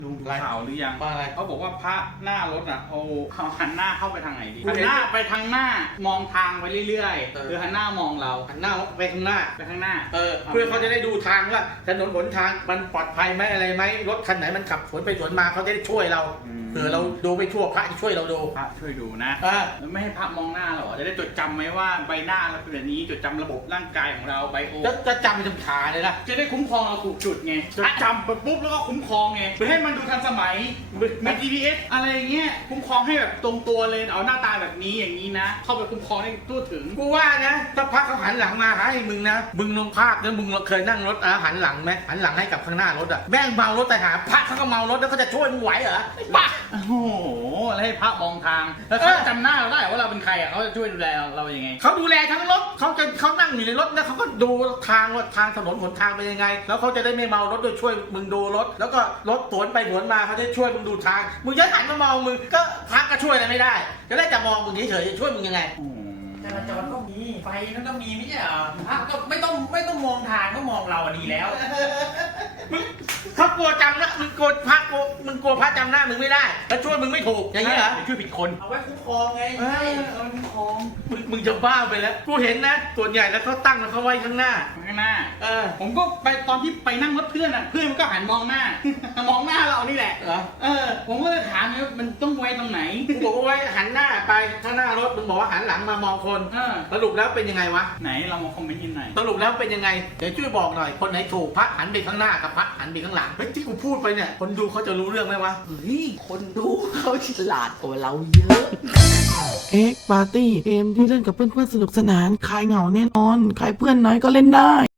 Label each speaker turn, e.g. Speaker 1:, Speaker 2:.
Speaker 1: ดูข่าวหรือยัง
Speaker 2: ว่าอะไร
Speaker 1: เขาบอกว่าพระหน้ารถอ่ะเอาหันหน้าเข้าไปทางไหนดีหันหน้าไปทางหน้ามองทางไปเรื่อยๆหรือหันหน้ามองเรา
Speaker 2: หันหน้าไปข้างหน้า
Speaker 1: ไปข้างหน้า
Speaker 2: เพื่อเขาจะได้ดูทางว่าถนนหนทางมันปลอดภัยไหมอะไรไหมรถคันไหนมันขับสวนไปสวนมาเขาจะได้ช่วยเราเผื่อเราดูไปทั่วพระจะช่วยเราดู
Speaker 1: พระช่วยดูนะ
Speaker 2: อ่า
Speaker 1: แล้วไม่ให้พระมองหน้าเราเหรอจะได้จดจำไหมว่าใบหน้าเราเป็นแบบนี้จดจำระบบร่างกายของเราไบโอ
Speaker 2: จะจำจำขาเลยนะ
Speaker 1: จะได้คุ้มครองเราถูกจุดไงจดจำปุ๊บแล้วก็คุ้มครองไงเพื่อให้มันดูทันสมัยมี GPS อะไรอย่างเงี้ยคุ้มครองให้แบบตรงตัวเลยเอาหน้าตาแบบนี้อย่างนี้นะ เข้าไปคุ้มครองให้ทั่วถึง
Speaker 2: กูว่านะถ้าพระเขาหันหลังมาให้มึงนะมึงลองภาพนะมึงเคยนั่งรถหันหลังไหมหันหลังให้กับข้างหน้ารถแม่งเมารถแต่หาพระเขาก็เมารถแล้วเขาจะช่วยมึงไหวเหรอบ้า
Speaker 1: โอ้โหแล้วให้พระมองทางแล้วเขาจะจำหน้าเราได้ว่าเราเป็นใครอ่ะเขาจะช่วยดูแลเรายังไง
Speaker 2: เขาดูแลทั้งรถเขานั่งอยู่ในรถแล้วเขาก็ดูทางว่าทางถนนหนทางเป็นยังไง แล้วเขาจะได้ไม่เมารถด้วยช่วยมึงดูรถ แล้วก็รถสวนไปสวนมาเขาจะช่วยมึงดูทางมึงจะหันมามองมึงก็พระก็ช่วยอะไรไม่ได้จะได้แต่มองมึงเฉยๆจะช่วยมึงยังไง
Speaker 3: จราจรก็มีไฟนั่นก็มีไม่ใช่เหรอพระก็ไม่ต้องมองทางก็มองเราอะดีแล้ว
Speaker 2: เขากลัวจำนะมึงกลัวพระจำหน้ามึงไม่ได้แล้วช่วยมึงไม่ถูกอย่างนี้เหรอ
Speaker 1: ช่วยผิดคน
Speaker 3: เอาไว้คุ้มครองไง
Speaker 2: เออ
Speaker 3: ใช่เอาไว้คุ้มครอง
Speaker 2: มึงจะบ้าไปแล้วกูเห็นนะส่วนใหญ่แล้วเขาตั้งแล้วเขาไว้ข้างหน้า
Speaker 1: ข้างหน้า
Speaker 2: ผ
Speaker 1: ผม มก็ไปตอนที่ไปนั่งรถเพื่อนอ่ะเพื่อนมันก็หันมองหน้า มองหน้าเรานี่แหละ
Speaker 2: เหรอ
Speaker 1: ผมก็เลยถามว่ามันต้องไว้ตรงไหน
Speaker 2: กูบอกว่าไว้หันหน้าไปข้างหน้ารถมึงบอกว่าหันหลังมามองคน
Speaker 1: เออ
Speaker 2: สรุปแล้วเป็นยังไงวะ
Speaker 1: ไหนเรามาคอมเมนต์กันหน่อย
Speaker 2: สรุปแล้วเป็นยังไงเดี๋ยวช่วยบอกหน่อยคนไหนถูกพระหันไปข้างหน้ากับพระหันไปข้างหลังเฮ้ยที่กูพูดไปเนี่ยคนดูเขาจะรู้เรื่องไหมวะ
Speaker 4: เฮ้ย คนดูเขาฉลาดกว่าเราเยอะ
Speaker 5: เอ็กปาร์ตี้เกมที่เล่นกับเพื่อนๆสนุกสนานคลายเหงาแน่นอน ใครเพื่อนน้อยก็เล่นได้